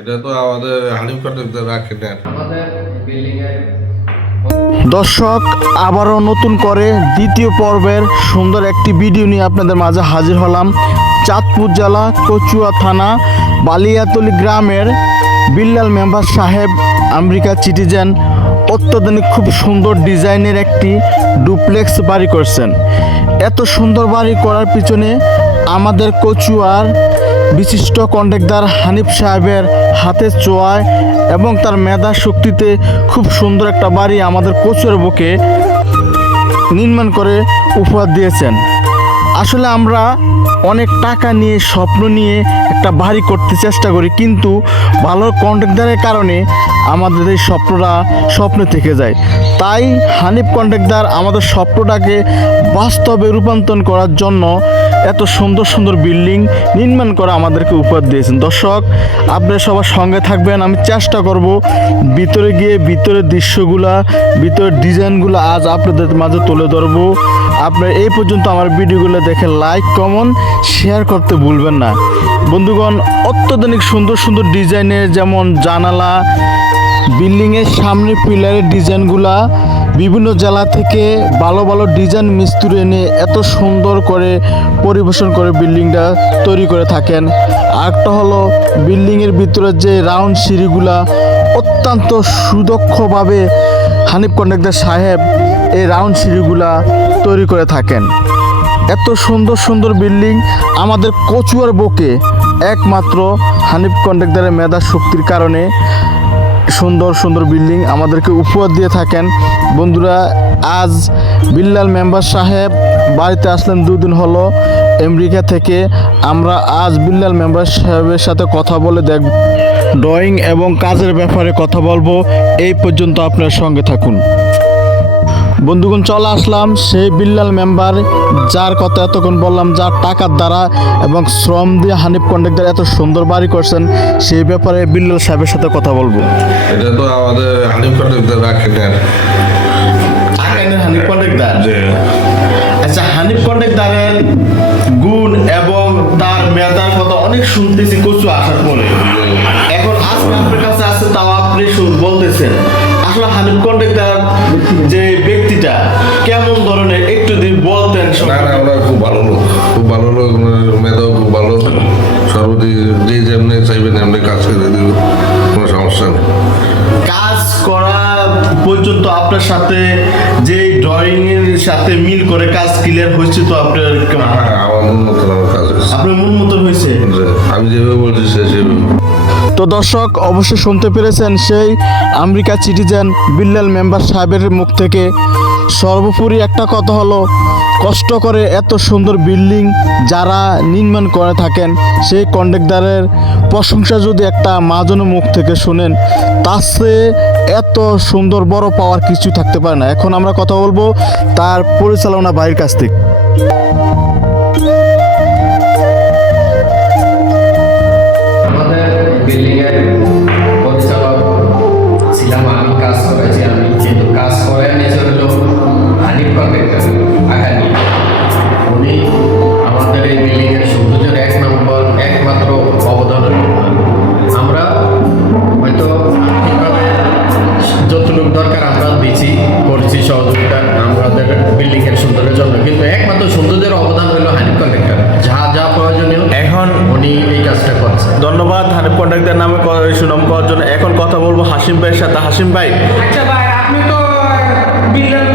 এটা তো আমাদের হানিফ কন্ট্রাক্টর রাখে নেন। দর্শক, আবারও নতুন করে দ্বিতীয় পর্বের সুন্দর একটি ভিডিও নিয়ে আপনাদের মাঝে হাজির হলাম। চাঁদপুর জেলা কচুয়া থানা বালিয়াতলি গ্রামের বিল্লাল মেম্বার সাহেব আমেরিকা সিটিজেন অত্যাধুনিক খুব সুন্দর ডিজাইনের একটি ডুপ্লেক্স বাড়ি করছেন। এত সুন্দর বাড়ি করার পিছনে আমাদের কচুয়ার বিশিষ্ট কন্ট্রাক্টর হানিফ সাহেবের হাতে ছোঁয়ায় এবং তার মেধা শক্তিতে খুব সুন্দর একটা বাড়ি আমাদের কচুয়ার বুকে নির্মাণ করে উপহার দিয়েছেন। আসলে আমরা অনেক টাকা নিয়ে স্বপ্ন নিয়ে একটা বাড়ি করতে চেষ্টা করি, কিন্তু ভালো কন্ট্রাক্টরের কারণে আমাদের এই স্বপ্নটা স্বপ্ন থেকে যায়। তাই হানিফ কন্ট্রাক্টর আমাদের স্বপ্নটাকে বাস্তবে রূপান্তর করার জন্য এত সুন্দর সুন্দর বিল্ডিং নির্মাণ করা আমাদেরকে উপহার দিয়েছেন। দর্শক, আপনারা সবার সঙ্গে থাকবেন। আমি চেষ্টা করব ভিতরে গিয়ে ভিতরের দৃশ্যগুলা, ভিতরের ডিজাইনগুলো আজ আপনাদের মাঝে তুলে ধরবো। আপনারা এই পর্যন্ত আমার ভিডিওগুলো দেখে লাইক কমেন্ট শেয়ার করতে ভুলবেন না। বন্ধুগণ, অত্যাধুনিক সুন্দর সুন্দর ডিজাইনের যেমন জানালা, বিল্ডিংয়ের সামনে পিলারের ডিজাইনগুলা বিভিন্ন জেলা থেকে ভালো ভালো ডিজাইন মিস্ত্রি এনে এত সুন্দর করে পরিবেশন করে বিল্ডিংটা তৈরি করে থাকেন। আরেকটা হলো বিল্ডিংয়ের ভিতরে যে রাউন্ড সিঁড়িগুলা অত্যন্ত সুদক্ষভাবে হানিফ কন্ট্রাক্টর সাহেব এই রাউন্ড সিঁড়িগুলা তৈরি করে থাকেন। এত সুন্দর সুন্দর বিল্ডিং আমাদের কচুয়ার বুকে একমাত্র হানিফ কন্ট্রাক্টরের মেধা শক্তির কারণে সুন্দর সুন্দর বিল্ডিং আমাদেরকে উপহার দিয়ে থাকেন। বন্ধুরা, আজ বিল্লাল মেম্বার সাহেব বাড়িতে আসলেন, 2 দিন হলো আমেরিকা থেকে। আমরা আজ বিল্লাল মেম্বার সাহেবের সাথে কথা বলে দেখব, ড্রয়িং এবং কাজের ব্যাপারে কথা বলবো। এই পর্যন্ত আপনার সঙ্গে থাকুন। বন্ধুগণ, চলে আসলাম সেই বিল্লাল মেম্বার যার কথা এতক্ষণ বললাম, যার টাকার দ্বারা এবং শ্রম দিয়ে হানিফ কন্ট্রাক্টর এত সুন্দর বাড়ি করছেন, সেই ব্যাপারে বিল্লাল সাহেবের সাথে কথা বলবো। এটা তো আমাদের হানিফ কন্ট্রাক্টর রাখে নেন। হানিফ কন্ট্রাক্টর, আচ্ছা, হানিফ কন্ট্রাক্টরের গুণ এবং তার মেধার কথা অনেক শুনতেছি কচু আসার পরে। এখন আজকে আপনার কাছে আছে, তাও আপনি বলতেছেন আসলে হানিফ কন্ট্রাক্টর যে ব্যক্তিটা কেমন ধরনের একটু যদি বলতেন। না না, ওরা খুব ভালো লোক, খুব ভালো লোক, মেধাও খুব ভালো। সর্বদিক যে যেমনি চাইবেন এমনি কাজ করে দিব, কোনো সমস্যা নেই। কাজ করা পর্যন্ত আপনার সাথে যে ড্রয়িং এর সাথে মিল করে কাজ ক্লিয়ার হয়েছে তো আপনার? হ্যাঁ, আমার মন মতন আমার কাজ হয়েছে। আপনার মন মতন হয়েছে? আমি যেভাবে বলছি সেভাবে। তো দর্শক, অবশ্যই শুনতে পেরেছেন সেই আমেরিকা সিটিজেন বিল্লাল মেম্বার সাহেবের মুখ থেকে। সর্বোপরি একটা কথা হলো, কষ্ট করে এত সুন্দর বিল্ডিং যারা নির্মাণ করে থাকেন সেই কন্ট্রাক্টরের প্রশংসা যদি একটা মহাজনের মুখ থেকে শুনেন, তার চেয়ে এত সুন্দর বড় পাওয়ার কিছু থাকতে পারে না। এখন আমরা কথা বলবো তার পরিচালনা ভাইয়ের কাছ থেকে। বিল্ডিংয়ের পরিচালক ছিলাম আমি, কাজ করেছি আমি, কিন্তু কাজ করে এনেছে হলো হানিফ কন্ট্রাক্টর আকানি। উনি আমাদের এই বিল্ডিংয়ের সৌন্দর্যের একমাত্র অবদান। আমরা হয়তো আর্থিকভাবে যতটুকু দরকার আমরা দিচ্ছি, করছি সহযোগিতা আমাদের বিল্ডিংয়ের সৌন্দর্যের জন্য, কিন্তু একমাত্র সৌন্দর্যের অবদান হলো হানিফ কন্ট্রাক্টর। যা যা প্রয়োজনীয় এখন উনি এই কাজটা করছে। ধন্যবাদ হানিফ কন্ট্রাক্টর নামে সুনাম করার জন্য। এখন কথা বলবো হাসিম ভাইয়ের সাথে। হাসিম ভাই, আচ্ছা ভাই, আপনি তো বিল্লাল